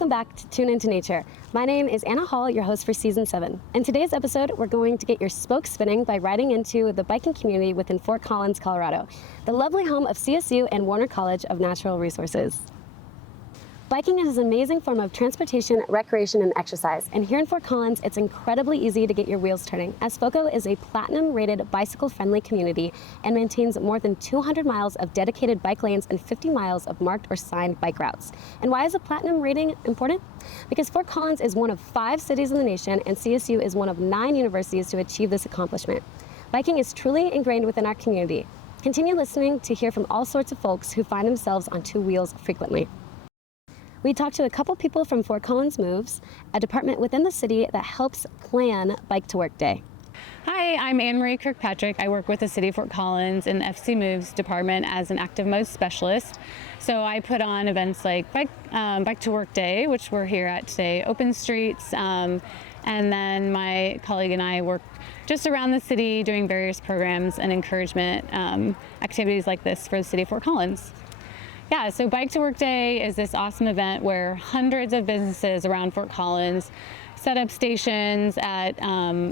welcome back to Tune Into Nature. My name is Anna Hall, your host for Season 7. In today's episode, we're going to get your spokes spinning by riding into the biking community within Fort Collins, Colorado, the lovely home of CSU and Warner College of Natural Resources. Biking is an amazing form of transportation, recreation, and exercise. And here in Fort Collins, it's incredibly easy to get your wheels turning, as FOCO is a platinum-rated bicycle-friendly community and maintains more than 200 miles of dedicated bike lanes and 50 miles of marked or signed bike routes. And why is a platinum rating important? Because Fort Collins is one of 5 cities in the nation, and CSU is one of 9 universities to achieve this accomplishment. Biking is truly ingrained within our community. Continue listening to hear from all sorts of folks who find themselves on 2 wheels frequently. We talked to a couple people from Fort Collins Moves, a department within the city that helps plan Bike to Work Day. Hi, I'm AnnMarie Kirkpatrick. I work with the City of Fort Collins in the FC Moves department as an active mode specialist. So I put on events like Bike to Work Day, which we're here at today, open streets, and then my colleague and I work just around the city doing various programs and encouragement activities like this for the City of Fort Collins. Yeah, so Bike to Work Day is this awesome event where hundreds of businesses around Fort Collins set up stations at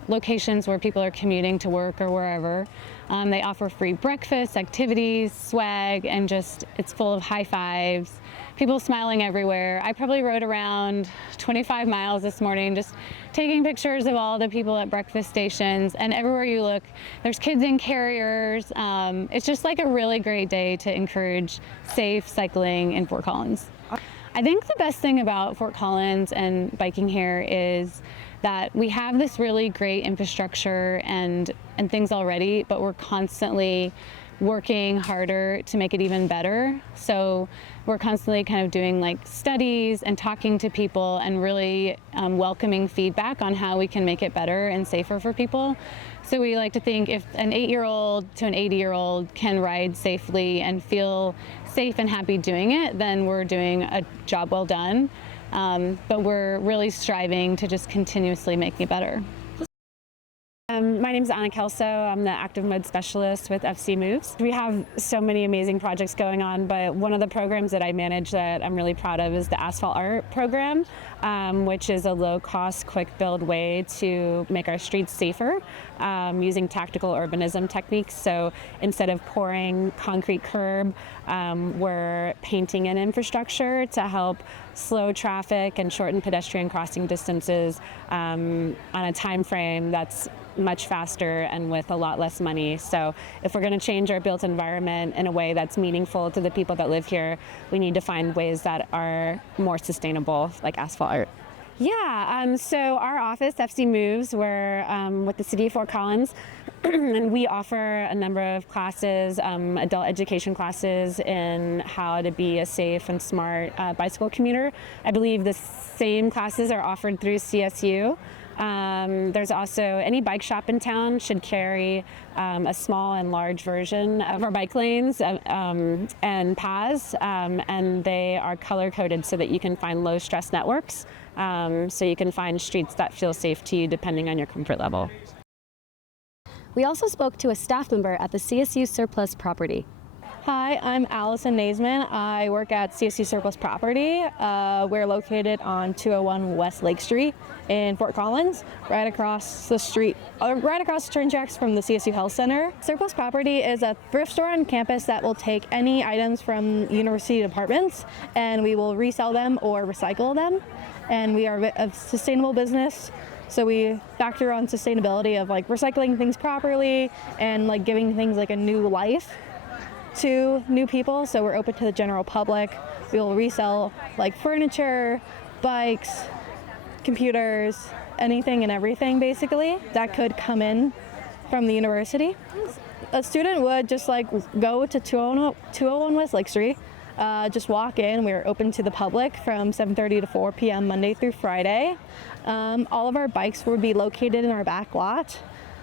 locations where people are commuting to work or wherever. They offer free breakfast, activities, swag, and just it's full of high fives, people smiling everywhere. I probably rode around 25 miles this morning just taking pictures of all the people at breakfast stations, and everywhere you look, there's kids in carriers. It's just like a really great day to encourage safe cycling in Fort Collins. I think the best thing about Fort Collins and biking here is that we have this really great infrastructure and things already, but we're constantly working harder to make it even better. So we're constantly kind of doing like studies and talking to people and really welcoming feedback on how we can make it better and safer for people. So we like to think if an 8-year-old to an 80-year-old can ride safely and feel safe and happy doing it, then we're doing a job well done. But we're really striving to just continuously make it better. My name is Kelso. I'm the active mode specialist with FC Moves. We have so many amazing projects going on, but one of the programs that I manage that I'm really proud of is the Asphalt Art program, which is a low-cost, quick-build way to make our streets safer using tactical urbanism techniques. So instead of pouring concrete curb, we're painting in infrastructure to help slow traffic and shorten pedestrian crossing distances on a time frame that's much faster and with a lot less money. So if we're going to change our built environment in a way that's meaningful to the people that live here, we need to find ways that are more sustainable, like asphalt art. Yeah, so our office, FC Moves, we're with the City of Fort Collins, and we offer a number of classes, adult education classes in how to be a safe and smart bicycle commuter. I believe the same classes are offered through CSU. There's also any bike shop in town should carry a small and large version of our bike lanes and paths, and they are color coded so that you can find low stress networks, so you can find streets that feel safe to you depending on your comfort level. We also spoke to a staff member at the CSU Surplus property. Hi, I'm Allison Naisman. I work at CSU Surplus Property. We're located on 201 West Lake Street in Fort Collins, right across the street, right across the train tracks from the CSU Health Center. Surplus Property is a thrift store on campus that will take any items from university departments, and we will resell them or recycle them. And we are a sustainable business, so we factor on sustainability of like recycling things properly and like giving things like a new life to new people. So we're open to the general public. We will resell like furniture, bikes, computers, anything and everything basically that could come in from the university. A student would just like go to 201 West Lake Street, just walk in. We're open to the public from 7:30 to 4 p.m. Monday through Friday. All of our bikes would be located in our back lot.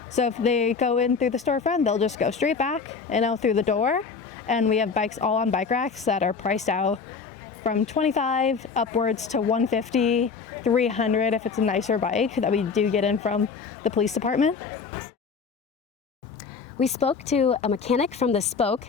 So if they go in through the storefront, they'll just go straight back and out through the door. And we have bikes all on bike racks that are priced out from $25 upwards to $150, $300 if it's a nicer bike that we do get in from the police department. We spoke to a mechanic from the Spoke,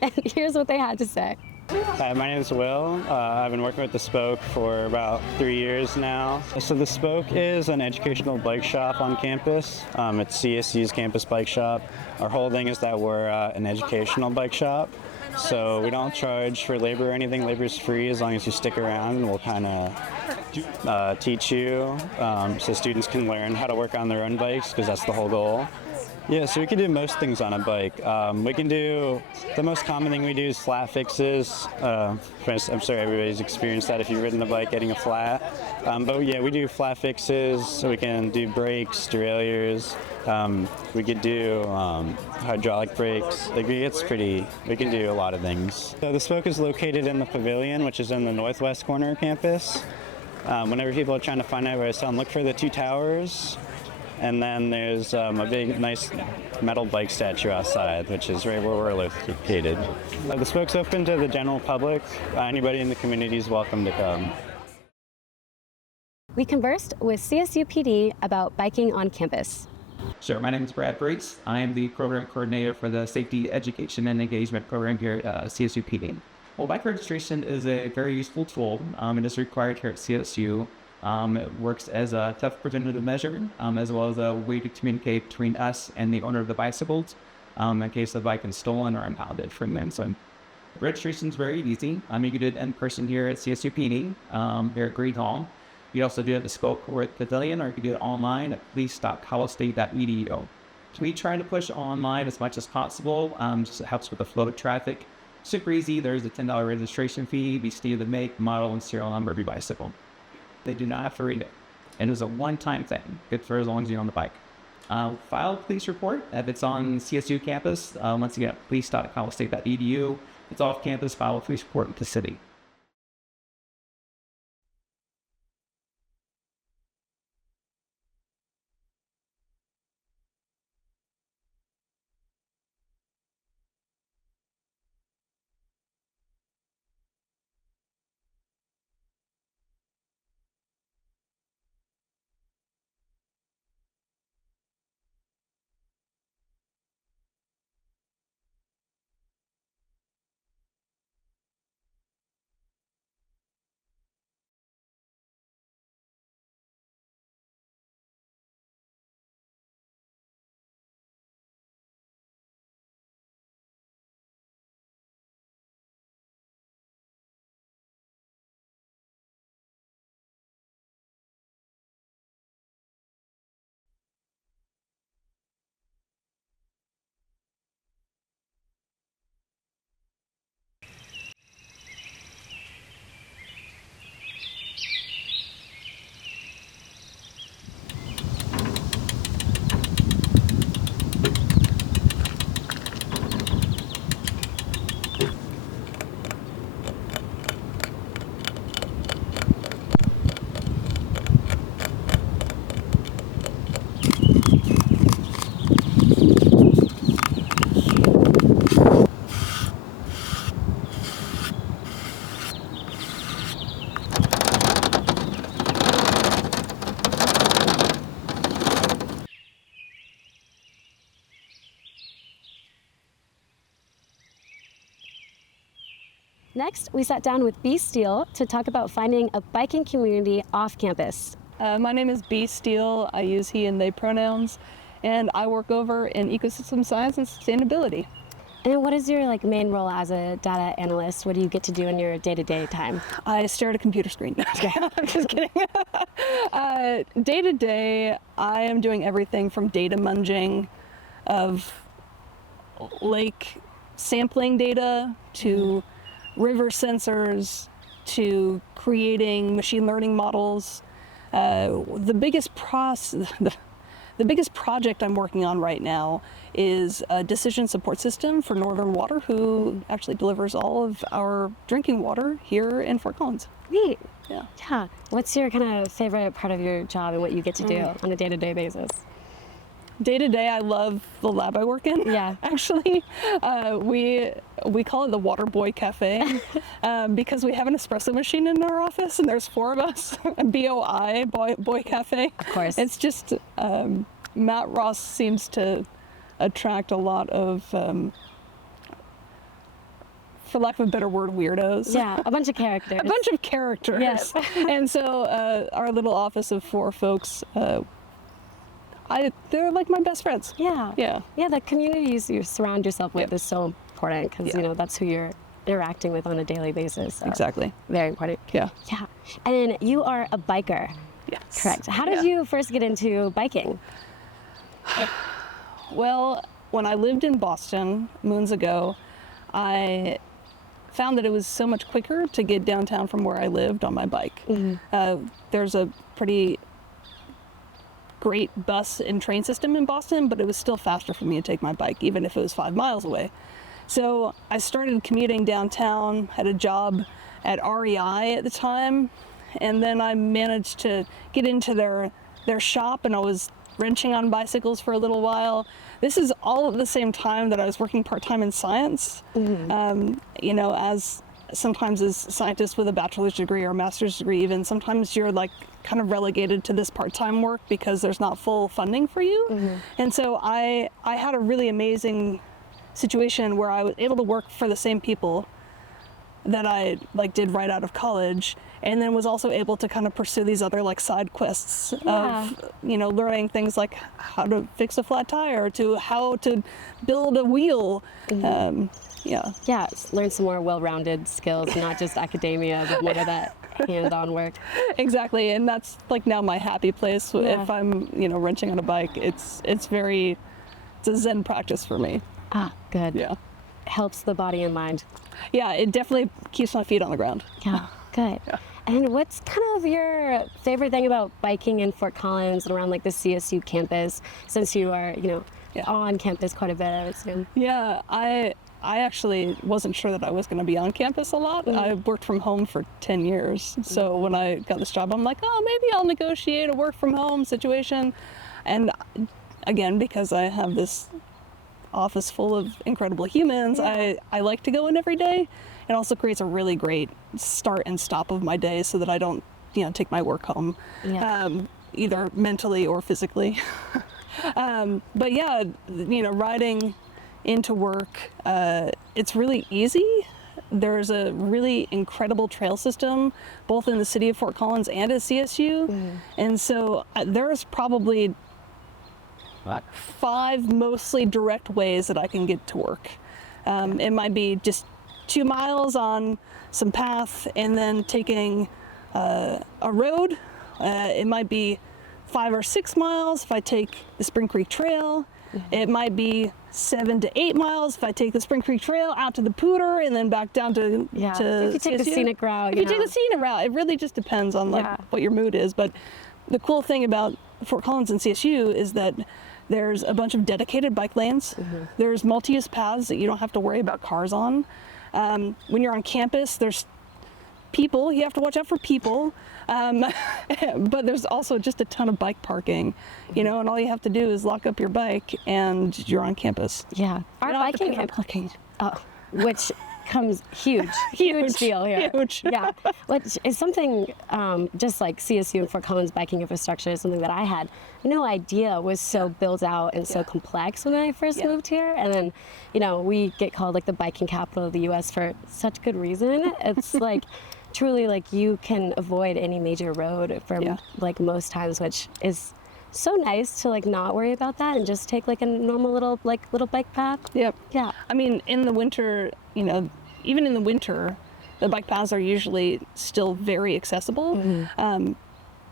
and here's what they had to say. Hi, my name is Will. I've been working with the Spoke for about 3 years now. So the Spoke is an educational bike shop on campus. It's CSU's campus bike shop. Our whole thing is that we're an educational bike shop. So we don't charge for labor or anything. Labor is free as long as you stick around, and we'll kind of teach you so students can learn how to work on their own bikes, because that's the whole goal. Yeah, so we can do most things on a bike. We can do, the most common thing we do is flat fixes. I'm sure everybody's experienced that if you've ridden a bike getting a flat. But yeah, we do flat fixes, so we can do brakes, derailleurs. We could do hydraulic brakes. Like, we can do a lot of things. So the Spoke is located in the pavilion, which is in the northwest corner of campus. Whenever people are trying to find out where to look for the two towers. And then there's a big, nice metal bike statue outside, which is right where we're located. The Spoke's open to the general public. Anybody in the community is welcome to come. We conversed with CSU PD about biking on campus. Sure, my name is Brad Breitz. I am the program coordinator for the Safety Education and Engagement program here at CSU PD. Well, bike registration is a very useful tool. It is required here at CSU. It works as a theft preventative measure, as well as a way to communicate between us and the owner of the bicycles in case the bike is stolen or impounded from them. So registration is very easy. You can do it in person here at CSU PD, here at Green Hall. You also do it at the Spoke or at the Pavilion, or you can do it online at police.colostate.edu. So we try to push online as much as possible. Just it helps with the flow of traffic. Super easy. There's a $10 registration fee. We see the make, model, and serial number of your bicycle. They do not have to read it. It is a one-time thing, good for as long as you're on the bike. File a police report if it's on CSU campus. Once again, police.colostate.edu. It's off campus, file a police report with the city. Next, we sat down with B. Steele to talk about finding a biking community off campus. My name is B. Steele. I use he and they pronouns, and I work over in ecosystem science and sustainability. And what is your main role as a data analyst? What do you get to do in your day-to-day time? I stare at a computer screen. I'm just kidding. Day to day, I am doing everything from data munging of lake sampling data to river sensors to creating machine learning models. The biggest project I'm working on right now is a decision support system for Northern Water, who actually delivers all of our drinking water here in Fort Collins. Neat. Yeah. What's your kind of favorite part of your job and what you get to do on a day-to-day basis? Day to day, I love the lab I work in. Yeah. Actually, we call it the Water Boy Cafe because we have an espresso machine in our office, and there's 4 of us. BOI, Boy Cafe. Of course. It's just Matt Ross seems to attract a lot of for lack of a better word, weirdos. Yeah, a bunch of characters. A bunch of characters. Yes. And so our little office of 4 folks, they're like my best friends. Yeah. Yeah. Yeah, the community you surround yourself with is so important because, you know, that's who you're interacting with on a daily basis. So Exactly. very important. Yeah. Yeah. And you are a biker. Yes. Correct. How did you first get into biking? Well, when I lived in Boston moons ago, I found that it was so much quicker to get downtown from where I lived on my bike. There's a pretty great bus and train system in Boston, but it was still faster for me to take my bike, even if it was 5 miles away. So I started commuting downtown, had a job at REI at the time, and then I managed to get into their shop, and I was wrenching on bicycles for a little while. This is all at the same time that I was working part-time in science. You know, as sometimes as scientists with a bachelor's degree or a master's degree even, sometimes you're like kind of relegated to this part-time work because there's not full funding for you. And so I had a really amazing situation where I was able to work for the same people that I like did right out of college, and then was also able to kind of pursue these other like side quests of, you know, learning things like how to fix a flat tire to how to build a wheel. Yeah, learn some more well-rounded skills, not just academia, but more of that hands-on work. Exactly, and that's like now my happy place. If I'm, you know, wrenching on a bike, it's a Zen practice for me. Ah, good. Yeah. Helps the body and mind. Yeah, it definitely keeps my feet on the ground. Yeah, good. Yeah. And what's kind of your favorite thing about biking in Fort Collins and around like the CSU campus, since you are, you know, on campus quite a bit, I would assume? Yeah, I actually wasn't sure that I was going to be on campus a lot. I worked from home for 10 years. So when I got this job, I'm like, oh, maybe I'll negotiate a work from home situation. And again, because I have this office full of incredible humans, I like to go in every day. It also creates a really great start and stop of my day so that I don't, you know, take my work home, either mentally or physically. But yeah, you know, riding into work, it's really easy. There's a really incredible trail system, both in the city of Fort Collins and at CSU. And so there's probably 5 mostly direct ways that I can get to work. It might be just 2 miles on some path and then taking a road. It might be 5 or 6 miles if I take the Spring Creek Trail. It might be 7 to 8 miles if I take the Spring Creek Trail out to the Pooter and then back down to if you take the scenic route. If you take the scenic route, it really just depends on like what your mood is. But the cool thing about Fort Collins and CSU is that there's a bunch of dedicated bike lanes. There's multi-use paths that you don't have to worry about cars on. When you're on campus, there's people, you have to watch out for people. But there's also just a ton of bike parking, you know, and all you have to do is lock up your bike and you're on campus. Yeah. Our biking parking. Which comes huge deal here. Huge. Yeah, which is something just like CSU and Fort Collins biking infrastructure is something that I had no idea was so built out and so complex when I first moved here. And then, you know, we get called like the biking capital of the U.S. for such good reason. It's like truly like you can avoid any major road for like most times, which is so nice to like not worry about that and just take like a normal little bike path. Yep. Yeah. I mean, in the winter, you know, even in the winter, the bike paths are usually still very accessible.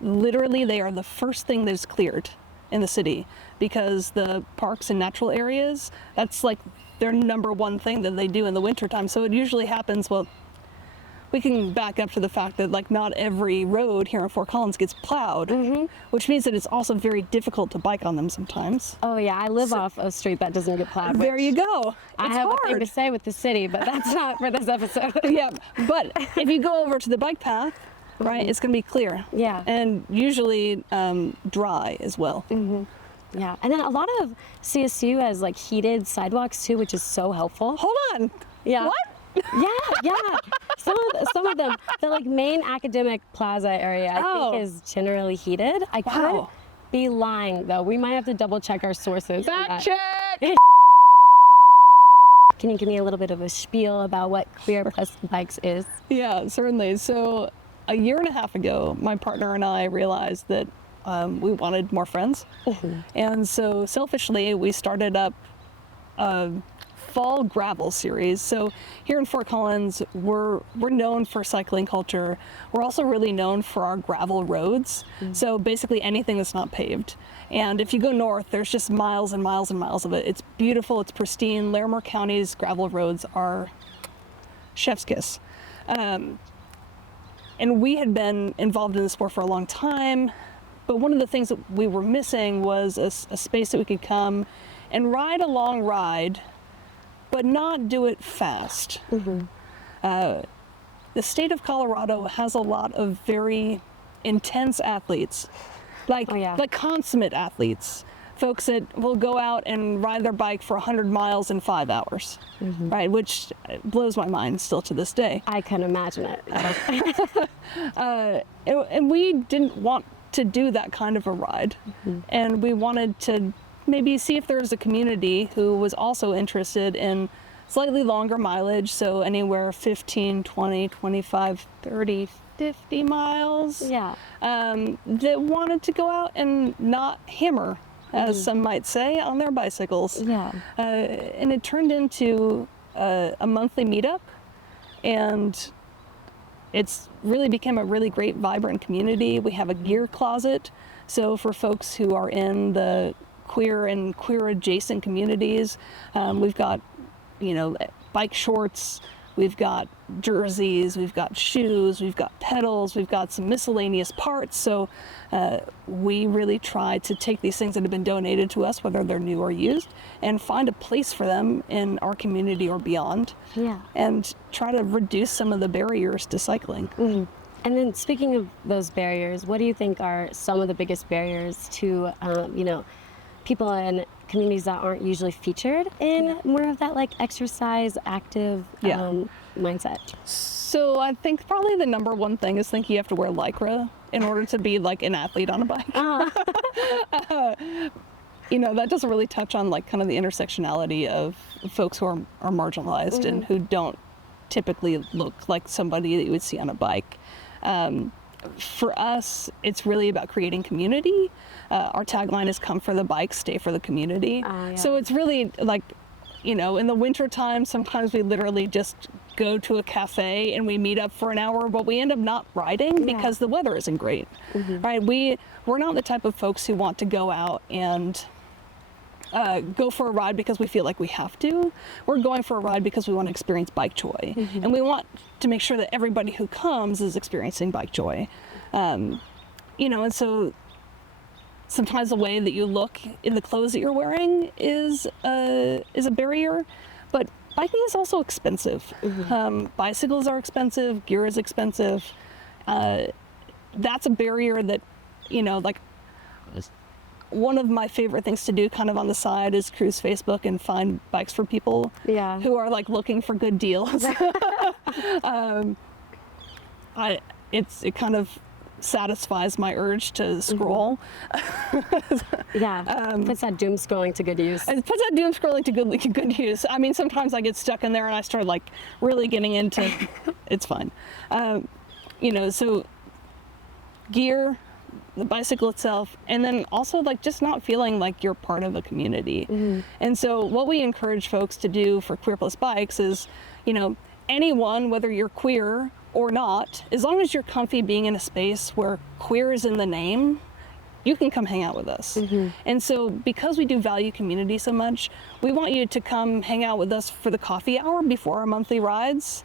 Literally, they are the first thing that is cleared in the city because the parks and natural areas, that's like their number one thing that they do in the wintertime. So it usually happens, well, we can back up to the fact that like not every road here in Fort Collins gets plowed, which means that it's also very difficult to bike on them sometimes. Oh yeah, I live off a street that doesn't get plowed. There you go. I have a thing to say with the city, but that's not for this episode. Yeah, but if you go over to the bike path, right, it's going to be clear. Yeah. And usually dry as well. Yeah, and then a lot of CSU has like heated sidewalks too, which is so helpful. Hold on. Yeah. What? Yeah. Some of them, the like main academic plaza area, I think is generally heated. I could be lying though. We might have to double check our sources. Fact check. Can you give me a little bit of a spiel about what Queer Plus Bikes is? Yeah, certainly. So a year and a half ago, my partner and I realized that we wanted more friends. And so selfishly, we started up a fall gravel series. So here in Fort Collins, we're known for cycling culture. We're also really known for our gravel roads. So basically anything that's not paved. And if you go north, there's just miles and miles and miles of it. It's beautiful, it's pristine. Larimer County's gravel roads are chef's kiss. And we had been involved in the sport for a long time, but one of the things that we were missing was a space that we could come and ride a long ride, but not do it fast. The state of Colorado has a lot of very intense athletes, like consummate athletes, folks that will go out and ride their bike for 100 miles in 5 hours, right? Which blows my mind still to this day. I can imagine it. And we didn't want to do that kind of a ride. And we wanted to maybe see if there was a community who was also interested in slightly longer mileage, so anywhere 15, 20, 25, 30, 50 miles. Yeah. That wanted to go out and not hammer, as some might say, on their bicycles. Yeah. And it turned into a monthly meetup, and it's really become a really great, vibrant community. We have a gear closet, so for folks who are in the queer and queer adjacent communities, we've got, bike shorts, we've got jerseys, we've got shoes, we've got pedals, we've got some miscellaneous parts. So we really try to take these things that have been donated to us, whether they're new or used, and find a place for them in our community or beyond. Yeah. And try to reduce some of the barriers to cycling. And then speaking of those barriers, what do you think are some of the biggest barriers to, people in communities that aren't usually featured in more of that like exercise, active mindset? So I think probably the number one thing is think you have to wear Lycra in order to be like an athlete on a bike. That doesn't really touch on like kind of the intersectionality of folks who are marginalized and who don't typically look like somebody that you would see on a bike. For us, it's really about creating community. Our tagline is "Come for the bike, stay for the community." So it's really like, in the winter time, sometimes we literally just go to a cafe and we meet up for an hour, but we end up not riding because the weather isn't great, right? We're not the type of folks who want to go out and go for a ride because we feel like we have to. We're going for a ride because we want to experience bike joy. And we want to make sure that everybody who comes is experiencing bike joy. And so sometimes the way that you look in the clothes that you're wearing is a barrier, but biking is also expensive. Bicycles are expensive, gear is expensive. That's a barrier that, one of my favorite things to do kind of on the side is cruise Facebook and find bikes for people who are like looking for good deals. It kind of satisfies my urge to scroll. Puts that doom scrolling to good use. It puts that doom scrolling to good use. I mean, sometimes I get stuck in there and I start like really getting into it's fun. So gear, the bicycle itself, and then also like just not feeling like you're part of a community. And so what we encourage folks to do for Queer Plus Bikes is, anyone, whether you're queer or not, as long as you're comfy being in a space where queer is in the name, you can come hang out with us. And so because we do value community so much, we want you to come hang out with us for the coffee hour before our monthly rides,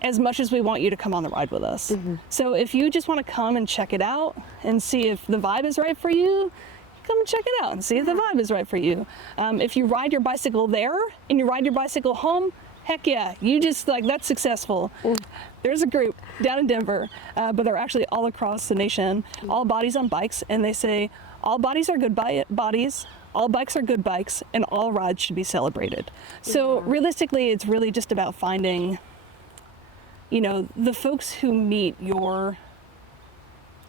as much as we want you to come on the ride with us. So if you just want to come and check it out and see if the vibe is right for you, come and check it out and see if the vibe is right for you. If you ride your bicycle there and you ride your bicycle home, heck yeah, you just like, that's successful. There's a group down in Denver, but they're actually all across the nation, all bodies on bikes, and they say, all bodies are good bodies, all bikes are good bikes, and all rides should be celebrated. So realistically, it's really just about finding the folks who meet your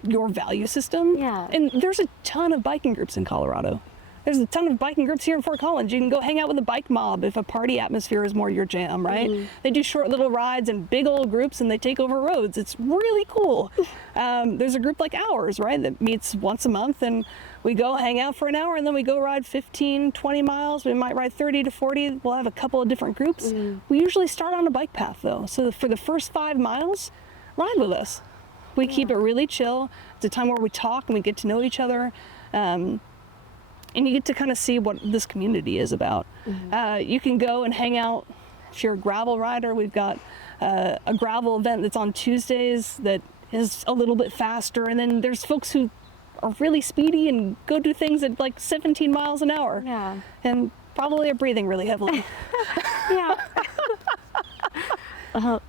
value system. And there's a ton of biking groups in Colorado. there's a ton of biking groups here in Fort Collins. You can go hang out with a bike mob if a party atmosphere is more your jam, right? They do short little rides and big old groups, and they take over roads. It's really cool. There's a group like ours, right, that meets once a month, and we go hang out for an hour, and then we go ride 15, 20 miles. We might ride 30 to 40. We'll have a couple of different groups. We usually start on a bike path, though. So for the first 5 miles, ride with us. We keep it really chill. It's a time where we talk and we get to know each other. And you get to kind of see what this community is about. You can go and hang out. If you're a gravel rider, we've got a gravel event that's on Tuesdays that is a little bit faster. And then there's folks who are really speedy and go do things at like 17 miles an hour. Yeah. And probably are breathing really heavily. Yeah. Well,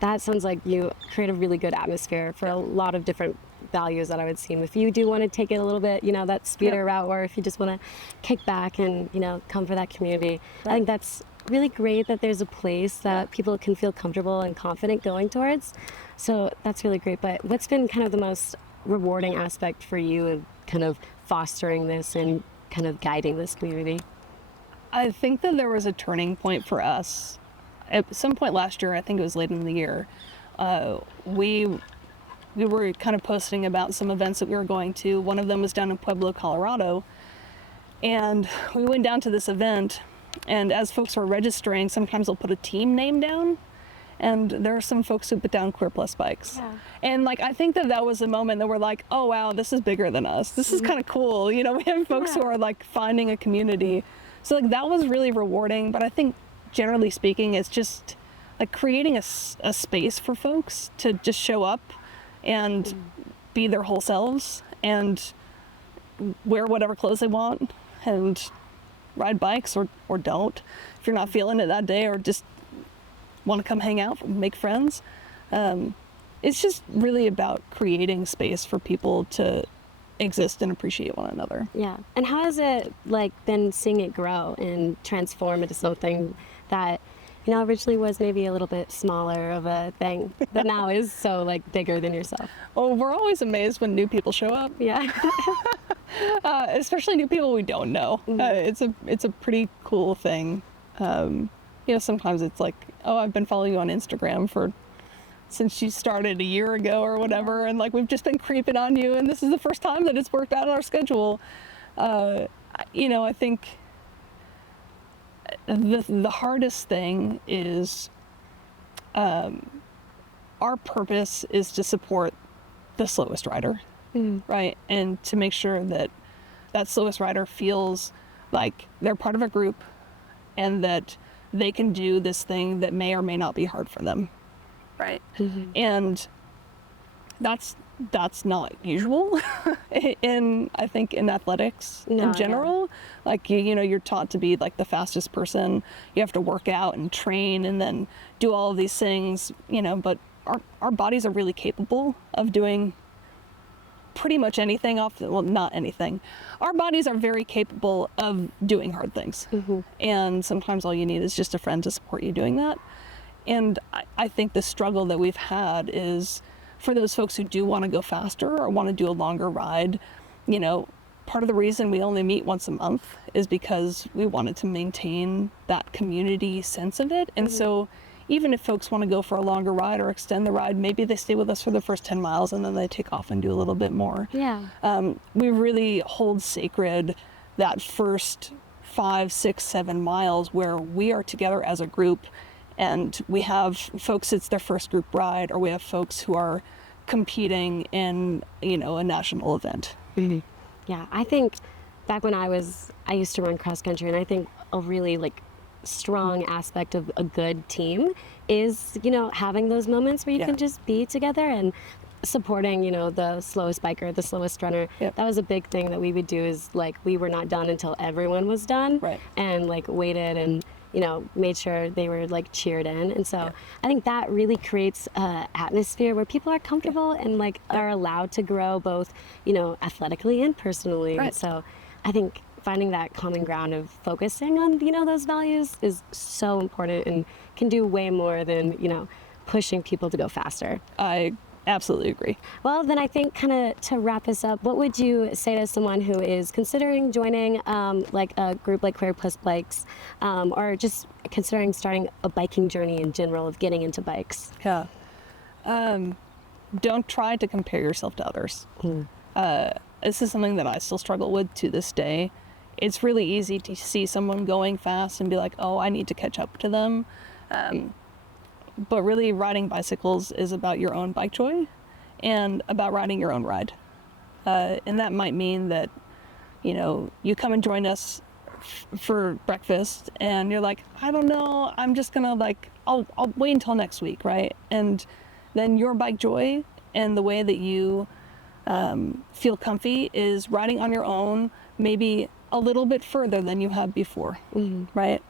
that sounds like you create a really good atmosphere for a lot of different values that I would see. If you do want to take it a little bit, that speeder route, or if you just want to kick back and, come for that community. I think that's really great that there's a place that people can feel comfortable and confident going towards. So that's really great. But what's been kind of the most rewarding aspect for you in kind of fostering this and kind of guiding this community? I think that there was a turning point for us. At some point last year, I think it was late in the year, we were kind of posting about some events that we were going to. One of them was down in Pueblo, Colorado. And we went down to this event, and as folks were registering, sometimes they'll put a team name down. And there are some folks who put down Queer Plus bikes. Yeah. And I think that was a moment that we're like, oh wow, this is bigger than us. This is kind of cool. We have folks who are finding a community. So that was really rewarding. But I think generally speaking, it's just creating a space for folks to just show up and be their whole selves and wear whatever clothes they want and ride bikes or don't if you're not feeling it that day, or just want to come hang out and make friends. It's just really about creating space for people to exist and appreciate one another. Yeah. And how has it been seeing it grow and transform into something that originally was maybe a little bit smaller of a thing, but now is so bigger than yourself? Well, we're always amazed when new people show up. Yeah. Especially new people we don't know. It's a pretty cool thing. Sometimes it's oh, I've been following you on Instagram since you started a year ago or whatever, and we've just been creeping on you, and this is the first time that it's worked out in our schedule. I think the hardest thing is our purpose is to support the slowest rider, right? And to make sure that slowest rider feels like they're part of a group and that they can do this thing that may or may not be hard for them, right? And that's not usual I think in athletics in general. You're taught to be the fastest person. You have to work out and train and then do all of these things, but our bodies are really capable of doing pretty much anything not anything. Our bodies are very capable of doing hard things. And sometimes all you need is just a friend to support you doing that. And I think the struggle that we've had is for those folks who do want to go faster or want to do a longer ride. Part of the reason we only meet once a month is because we wanted to maintain that community sense of it. And so even if folks want to go for a longer ride or extend the ride, maybe they stay with us for the first 10 miles and then they take off and do a little bit more. Yeah. We really hold sacred that first 5, 6, 7 miles where we are together as a group, and we have folks, it's their first group ride, or we have folks who are competing in, a national event. Yeah, I think back when I used to run cross country, and I think a really strong aspect of a good team is, having those moments where you can just be together and supporting, the slowest biker, the slowest runner. That was a big thing that we would do, is we were not done until everyone was done, and waited and made sure they were cheered in. And so I think that really creates an atmosphere where people are comfortable and are allowed to grow both, athletically and personally. And so I think finding that common ground of focusing on, those values is so important and can do way more than, pushing people to go faster. I absolutely agree. Well, then I think kind of to wrap this up, what would you say to someone who is considering joining like a group like Queer Plus Bikes, or just considering starting a biking journey in general of getting into bikes? Yeah. Don't try to compare yourself to others. This is something that I still struggle with to this day. It's really easy to see someone going fast and be like, oh, I need to catch up to them. But really, riding bicycles is about your own bike joy and about riding your own ride. And that might mean that, you know, you come and join us for breakfast and you're like, I don't know, I'm just gonna like, I'll wait until next week, right? And then your bike joy and the way that you feel comfy is riding on your own, maybe a little bit further than you have before, right?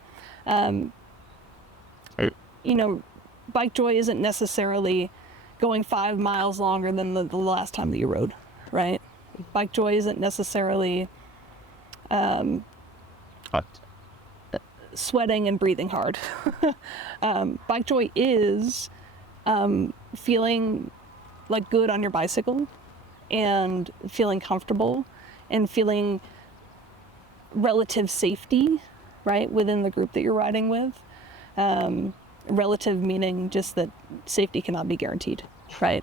You know, bike joy isn't necessarily going 5 miles longer than the last time that you rode, right? Bike joy isn't necessarily sweating and breathing hard. Bike joy is feeling like good on your bicycle and feeling comfortable and feeling relative safety, right, within the group that you're riding with. Relative meaning just that safety cannot be guaranteed, right?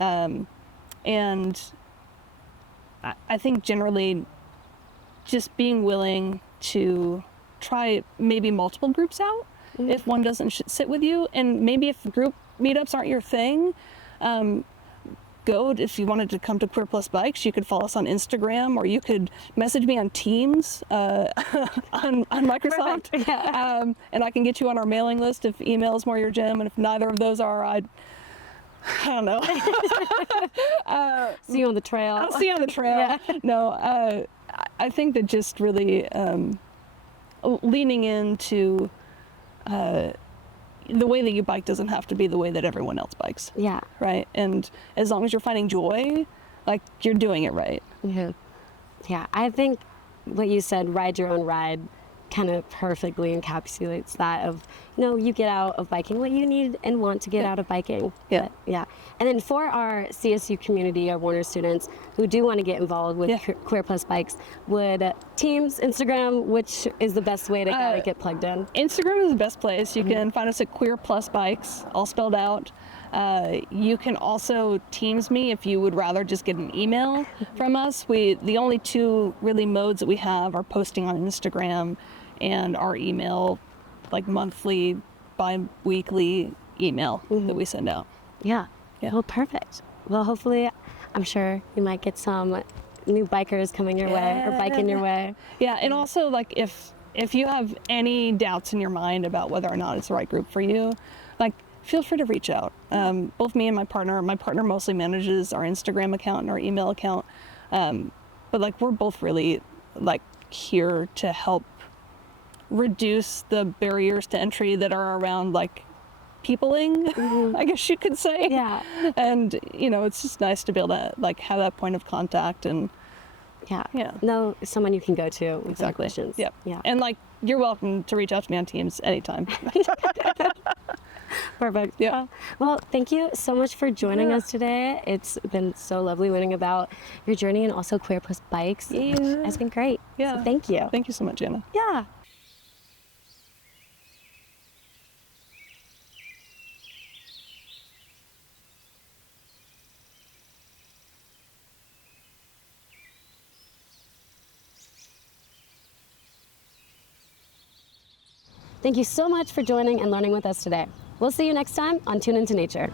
And I think generally just being willing to try maybe multiple groups out if one doesn't sit with you, and maybe if group meetups aren't your thing, if you wanted to come to Queer Plus Bikes, you could follow us on Instagram, or you could message me on Teams on Microsoft. Yeah. And I can get you on our mailing list if email is more your jam, and if neither of those are, I don't know. See you on the trail. I'll see you on the trail. Yeah. No, I think that just really leaning into the way that you bike doesn't have to be the way that everyone else bikes. Yeah. Right? And as long as you're finding joy, like, you're doing it right. Yeah. Yeah. I think what you said, ride your own ride, kind of perfectly encapsulates that of, you know, you get out of biking what you need and want to get out of biking. Yeah. But, yeah. And then for our CSU community, our Warner students who do want to get involved with Queer Plus Bikes, would Teams, Instagram, which is the best way to kind of get plugged in? Instagram is the best place. You can find us at Queer Plus Bikes, all spelled out. You can also Teams me if you would rather just get an email from us. The only two really modes that we have are posting on Instagram and our email, like monthly, bi-weekly email that we send out. Yeah. Well, perfect. Well, hopefully, I'm sure you might get some new bikers coming your way or biking your way. Yeah, and also, like, if you have any doubts in your mind about whether or not it's the right group for you, like, feel free to reach out. Both me and my partner mostly manages our Instagram account and our email account, but like, we're both really like here to help reduce the barriers to entry that are around, like, peopling, I guess you could say. Yeah. And, you know, it's just nice to be able to, like, have that point of contact and know someone you can go to with exactly. questions. Yep. Yeah. And, like, you're welcome to reach out to me on Teams anytime. Perfect. Yeah. Well, thank you so much for joining us today. It's been so lovely learning about your journey and also Queer Plus Bikes. Yeah. It's been great. Yeah. So thank you. Thank you so much, Anna. Yeah. Thank you so much for joining and learning with us today. We'll see you next time on Tune Into Nature.